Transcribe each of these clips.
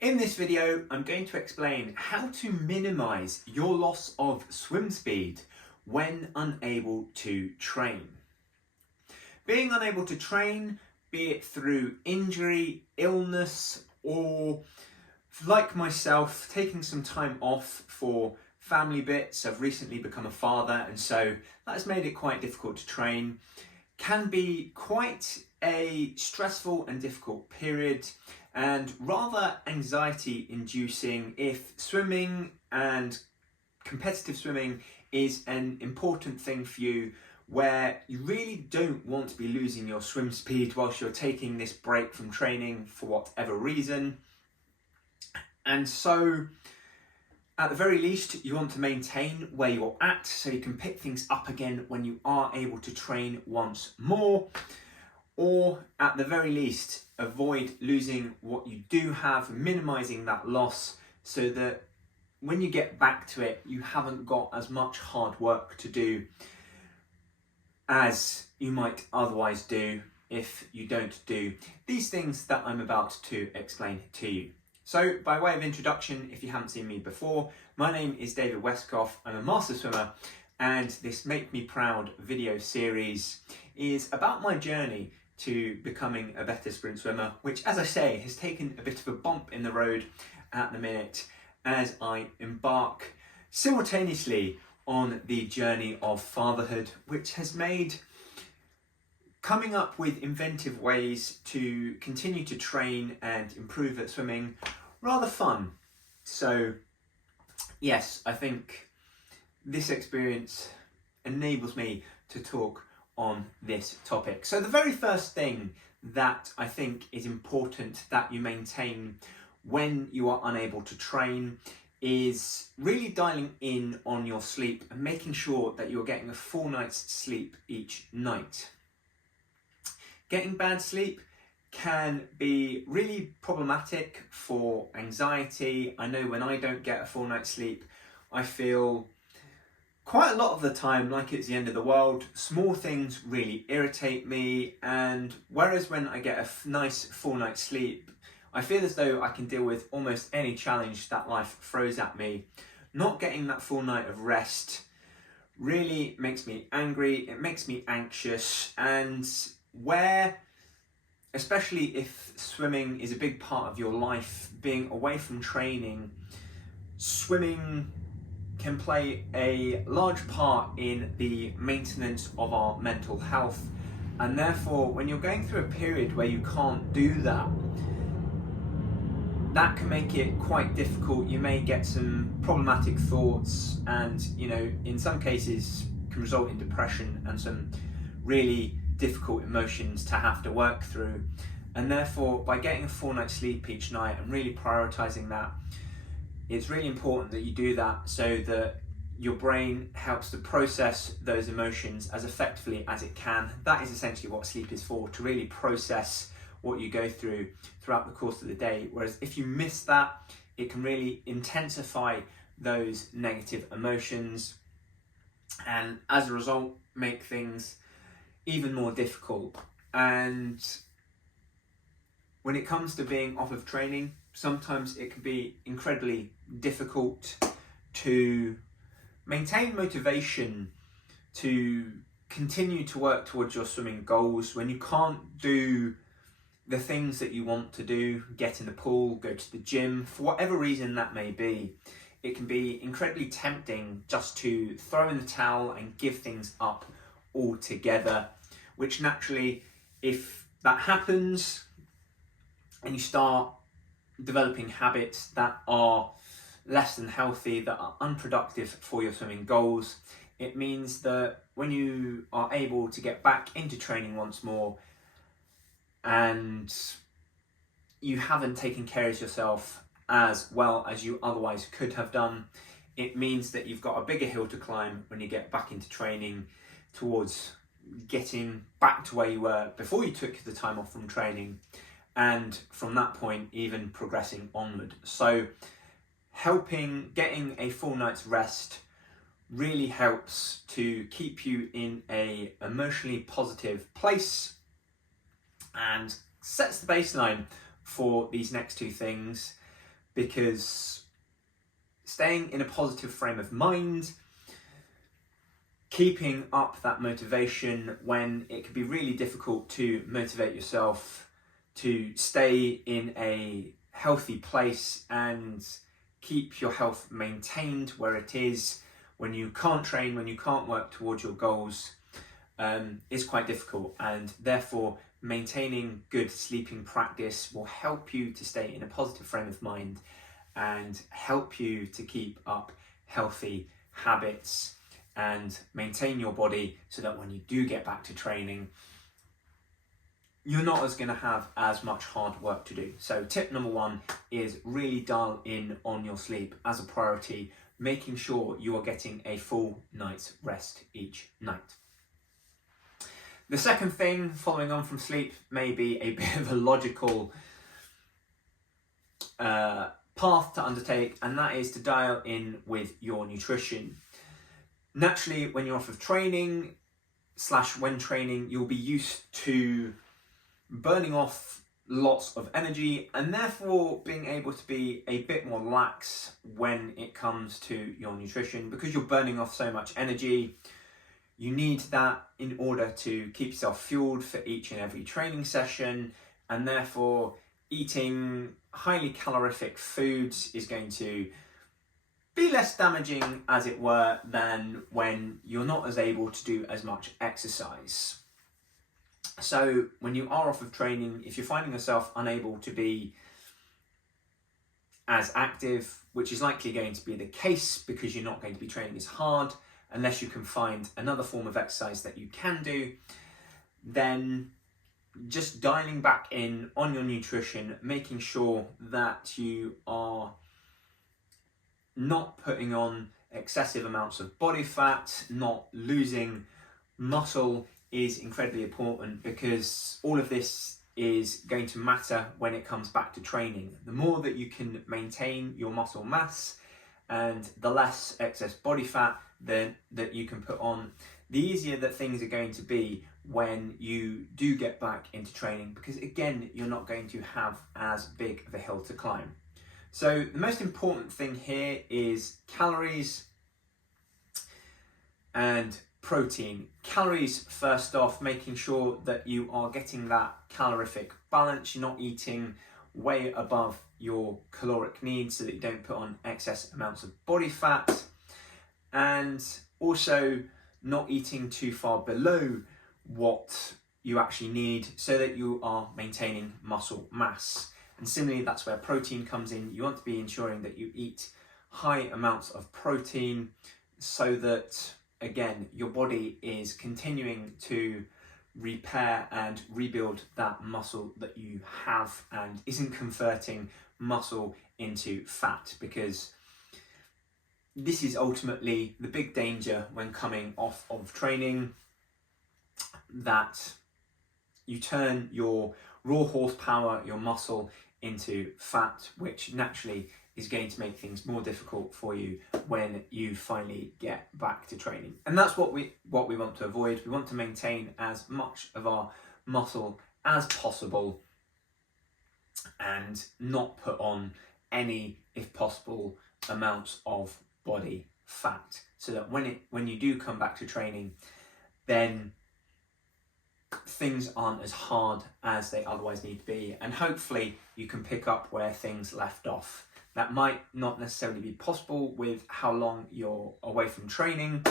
In this video, I'm going to explain how to minimize your loss of swim speed when unable to train. Being unable to train, be it through injury, illness, or like myself, taking some time off for family bits. I've recently become a father, and so that has made it quite difficult to train. Can be quite a stressful and difficult period, and rather anxiety inducing if swimming and competitive swimming is an important thing for you, where you really don't want to be losing your swim speed whilst you're taking this break from training for whatever reason. And so at the very least, you want to maintain where you're at so you can pick things up again when you are able to train once more. Or at the very least, avoid losing what you do have, minimizing that loss so that when you get back to it, you haven't got as much hard work to do as you might otherwise do if you don't do these things that I'm about to explain to you. So, by way of introduction, if you haven't seen me before, my name is David Westcough. I'm a master swimmer, and this Make Me Proud video series is about my journey to becoming a better sprint swimmer, which, as I say, has taken a bit of a bump in the road at the minute as I embark simultaneously on the journey of fatherhood, which has made coming up with inventive ways to continue to train and improve at swimming rather fun. So yes, I think this experience enables me to talk on this topic. So the very first thing that I think is important that you maintain when you are unable to train is really dialing in on your sleep and making sure that you're getting a full night's sleep each night. Getting bad sleep can be really problematic for anxiety. I know when I don't get a full night's sleep, I feel quite a lot of the time like it's the end of the world. Small things really irritate me, and whereas when I get a nice full night's sleep, I feel as though I can deal with almost any challenge that life throws at me. Not getting that full night of rest really makes me angry, it makes me anxious, and especially if swimming is a big part of your life, being away from training, swimming can play a large part in the maintenance of our mental health. And therefore, when you're going through a period where you can't do that, that can make it quite difficult. You may get some problematic thoughts, and in some cases can result in depression and some really difficult emotions to have to work through. And therefore, by getting a full night's sleep each night and really prioritizing that, it's really important that you do that so that your brain helps to process those emotions as effectively as it can. That is essentially what sleep is for, to really process what you go through throughout the course of the day. Whereas if you miss that, it can really intensify those negative emotions, and as a result make things even more difficult. And when it comes to being off of training, sometimes it can be incredibly difficult to maintain motivation to continue to work towards your swimming goals when you can't do the things that you want to do, get in the pool, go to the gym, for whatever reason that may be. It can be incredibly tempting just to throw in the towel and give things up altogether, which naturally, if that happens and you start developing habits that are less than healthy, that are unproductive for your swimming goals, it means that when you are able to get back into training once more and you haven't taken care of yourself as well as you otherwise could have done, it means that you've got a bigger hill to climb when you get back into training towards getting back to where you were before you took the time off from training, and from that point even progressing onward. So getting a full night's rest really helps to keep you in a emotionally positive place and sets the baseline for these next two things. because staying in a positive frame of mind, keeping up that motivation when it can be really difficult to motivate yourself to stay in a healthy place and keep your health maintained where it is when you can't train, when you can't work towards your goals, is quite difficult, and therefore maintaining good sleeping practice will help you to stay in a positive frame of mind and help you to keep up healthy habits and maintain your body so that when you do get back to training, you're not going to have as much hard work to do. So tip number 1 is really dial in on your sleep as a priority, making sure you are getting a full night's rest each night. The second thing, following on from sleep, may be a bit of a logical path to undertake, and that is to dial in with your nutrition. Naturally, when you're off of training / when training, you'll be used to burning off lots of energy and therefore being able to be a bit more lax when it comes to your nutrition. Because you're burning off so much energy, you need that in order to keep yourself fueled for each and every training session, and therefore eating highly calorific foods is going to be less damaging, as it were, than when you're not as able to do as much exercise. So when you are off of training, if you're finding yourself unable to be as active, which is likely going to be the case because you're not going to be training as hard unless you can find another form of exercise that you can do, then just dialing back in on your nutrition, making sure that you are not putting on excessive amounts of body fat, not losing muscle, is incredibly important, because all of this is going to matter when it comes back to training. The more that you can maintain your muscle mass and the less excess body fat that you can put on, the easier that things are going to be when you do get back into training, because again, you're not going to have as big of a hill to climb. So the most important thing here is calories and protein. Calories first off, making sure that you are getting that calorific balance. You're not eating way above your caloric needs so that you don't put on excess amounts of body fat, and also not eating too far below what you actually need so that you are maintaining muscle mass. And similarly, that's where protein comes in. You want to be ensuring that you eat high amounts of protein so that, again, your body is continuing to repair and rebuild that muscle that you have and isn't converting muscle into fat, because this is ultimately the big danger when coming off of training, that you turn your raw horsepower, your muscle, into fat, which naturally is going to make things more difficult for you when you finally get back to training. And that's what we want to avoid. We want to maintain as much of our muscle as possible and not put on any, if possible, amounts of body fat, so that when you do come back to training, then things aren't as hard as they otherwise need to be, and hopefully you can pick up where things left off. That might not necessarily be possible with how long you're away from training,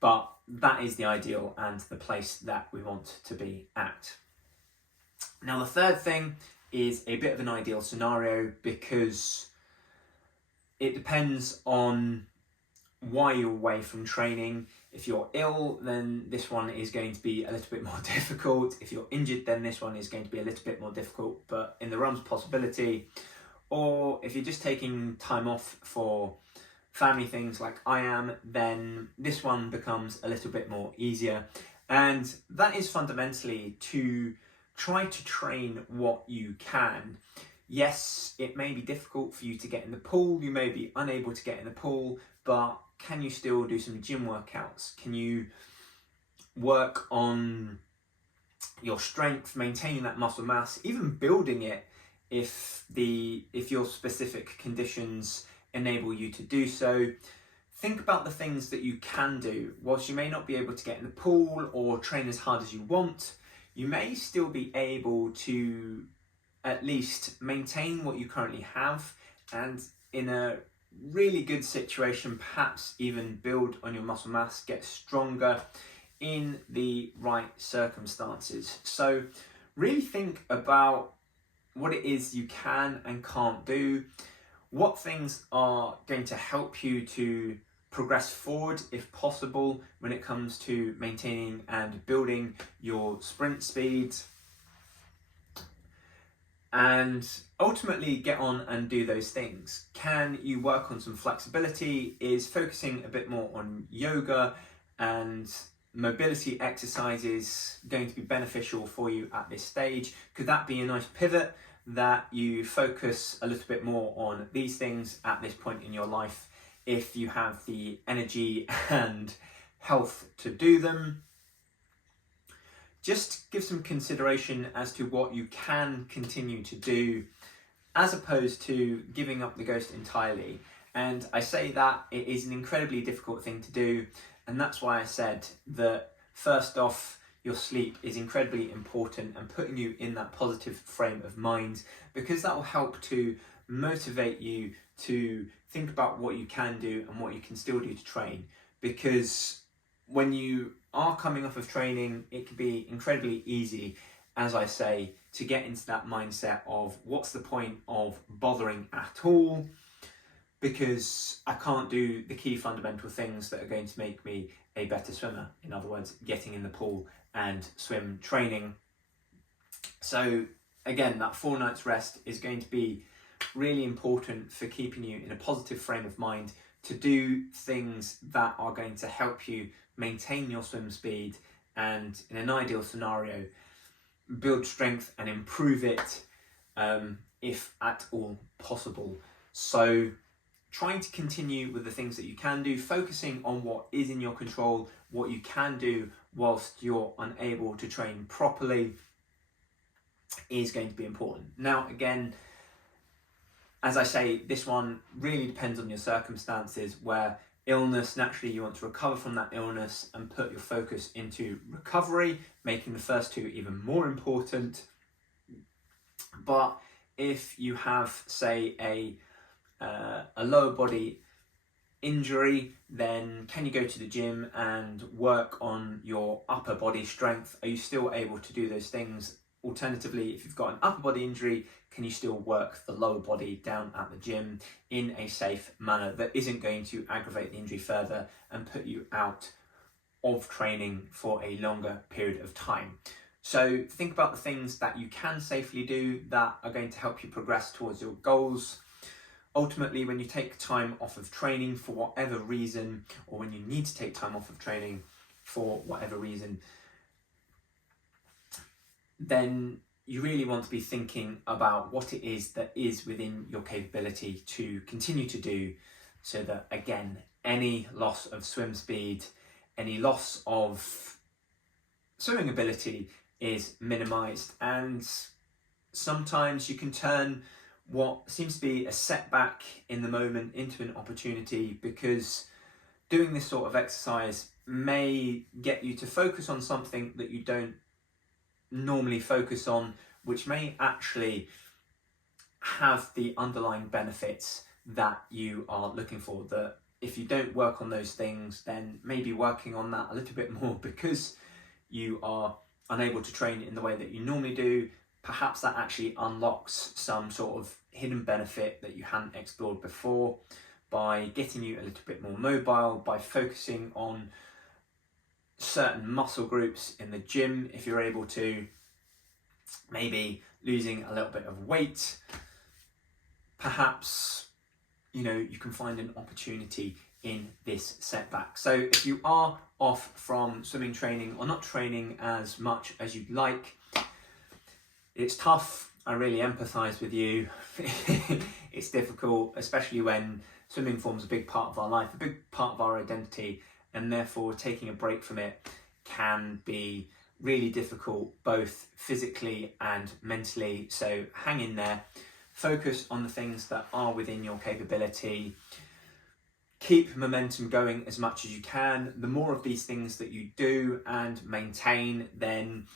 but that is the ideal and the place that we want to be at. Now, the third thing is a bit of an ideal scenario, because it depends on why you're away from training. If you're ill, then this one is going to be a little bit more difficult. If you're injured, then this one is going to be a little bit more difficult, but in the realms of possibility. Or if you're just taking time off for family things like I am, then this one becomes a little bit more easier. And that is fundamentally to try to train what you can. Yes, it may be difficult for you to get in the pool, you may be unable to get in the pool, but can you still do some gym workouts? Can you work on your strength, maintaining that muscle mass, even building it if your specific conditions enable you to do so. Think about the things that you can do. Whilst you may not be able to get in the pool or train as hard as you want, you may still be able to at least maintain what you currently have, and in a really good situation, perhaps even build on your muscle mass, get stronger in the right circumstances. So really think about what it is you can and can't do, what things are going to help you to progress forward if possible when it comes to maintaining and building your sprint speed, and ultimately get on and do those things. Can you work on some flexibility? Is focusing a bit more on yoga and mobility exercises going to be beneficial for you at this stage? Could that be a nice pivot, that you focus a little bit more on these things at this point in your life if you have the energy and health to do them? Just give some consideration as to what you can continue to do, as opposed to giving up the ghost entirely. And I say that it is an incredibly difficult thing to do, and that's why I said that first off, your sleep is incredibly important, and putting you in that positive frame of mind, because that will help to motivate you to think about what you can do and what you can still do to train. Because when you are coming off of training, it can be incredibly easy, as I say, to get into that mindset of what's the point of bothering at all, because I can't do the key fundamental things that are going to make me a better swimmer. In other words, getting in the pool and swim training. So again, that 4 nights rest is going to be really important for keeping you in a positive frame of mind to do things that are going to help you maintain your swim speed, and in an ideal scenario, build strength and improve it if at all possible. So trying to continue with the things that you can do, focusing on what is in your control, what you can do whilst you're unable to train properly, is going to be important. Now again, as I say, this one really depends on your circumstances, where illness, naturally you want to recover from that illness and put your focus into recovery, making the first two even more important. But if you have, say, a lower body injury, then can you go to the gym and work on your upper body strength? Are you still able to do those things? Alternatively, if you've got an upper body injury, can you still work the lower body down at the gym in a safe manner that isn't going to aggravate the injury further and put you out of training for a longer period of time? So think about the things that you can safely do that are going to help you progress towards your goals. Ultimately, when you take time off of training for whatever reason, or when you need to take time off of training for whatever reason, then you really want to be thinking about what it is that is within your capability to continue to do, so that again, any loss of swim speed, any loss of swimming ability is minimized. And sometimes you can turn what seems to be a setback in the moment into an opportunity, because doing this sort of exercise may get you to focus on something that you don't normally focus on, which may actually have the underlying benefits that you are looking for. That if you don't work on those things, then maybe working on that a little bit more because you are unable to train in the way that you normally do, perhaps that actually unlocks some sort of hidden benefit that you hadn't explored before, by getting you a little bit more mobile, by focusing on certain muscle groups in the gym if you're able to, maybe losing a little bit of weight. Perhaps, you can find an opportunity in this setback. So if you are off from swimming training or not training as much as you'd like, it's tough. I really empathise with you. It's difficult, especially when swimming forms a big part of our life, a big part of our identity, and therefore taking a break from it can be really difficult, both physically and mentally. So hang in there, focus on the things that are within your capability, keep momentum going as much as you can. The more of these things that you do and maintain, then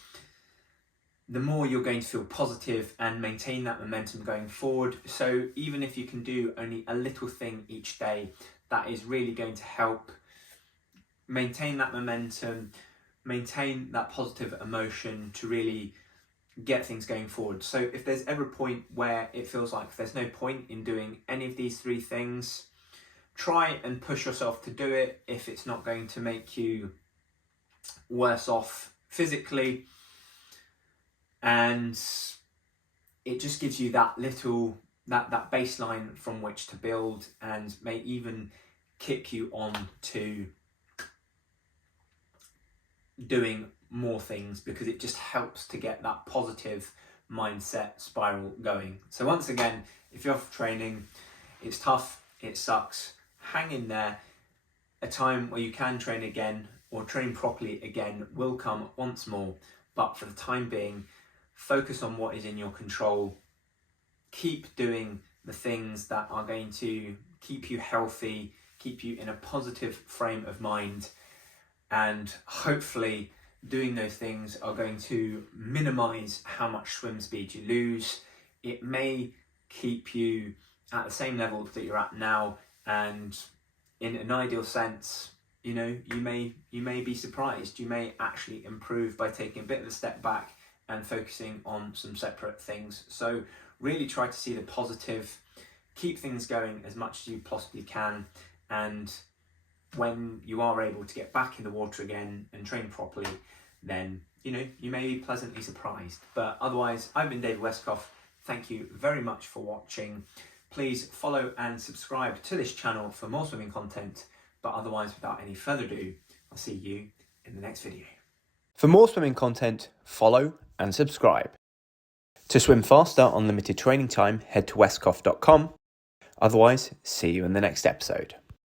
the more you're going to feel positive and maintain that momentum going forward. So even if you can do only a little thing each day, that is really going to help maintain that momentum, maintain that positive emotion to really get things going forward. So if there's ever a point where it feels like there's no point in doing any of these three things, try and push yourself to do it if it's not going to make you worse off physically. And it just gives you that that baseline from which to build, and may even kick you on to doing more things, because it just helps to get that positive mindset spiral going. So once again, if you're off training, it's tough, it sucks, hang in there. A time where you can train again or train properly again will come once more, but for the time being, focus on what is in your control. Keep doing the things that are going to keep you healthy, keep you in a positive frame of mind, and hopefully doing those things are going to minimize how much swim speed you lose. It may keep you at the same level that you're at now, and in an ideal sense, you know, you may be surprised. You may actually improve by taking a bit of a step back and focusing on some separate things. So really try to see the positive, keep things going as much as you possibly can, and when you are able to get back in the water again and train properly, then, you know, you may be pleasantly surprised. But otherwise, I've been David Westcough. Thank you very much for watching. Please follow and subscribe to this channel for more swimming content. But otherwise, without any further ado, I'll see you in the next video. For more swimming content, follow and subscribe. To swim faster on limited training time, head to westcough.com. Otherwise, see you in the next episode.